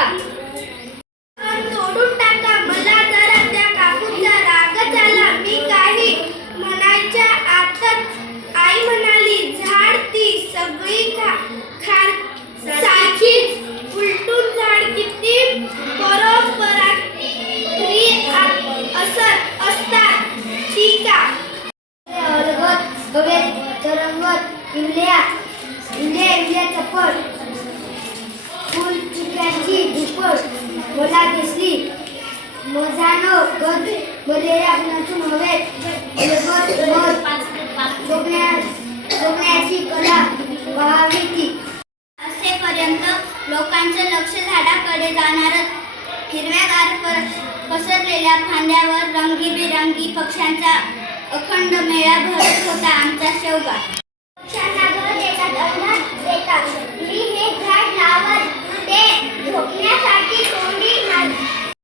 टाका. तोडून टाका. मला जरा त्या काकूचा रागच आला. मी काही म्हणायच्या आतच आई म्हणाली, झाड ती सगळी खार सारखीच. उलटून झाड किती परोपकारी असतात. ठीक आहे. अलगद हवेत तरंगत इवल्या चपट फुलचुक्याची धुपट मला दिसली. मजानं गद भरलेल्या फुलांतून हवेत अलगद जगण्याची कला व्हावी ती. असेपर्यंत लोकांचं लक्ष झाडाकडे जाणारच. हिरव्यागार पसरलेल्या फांद्यावर रंगीबेरंगी पक्ष्यांचा अखंड मेळा भरत होता आमचा शेवगा.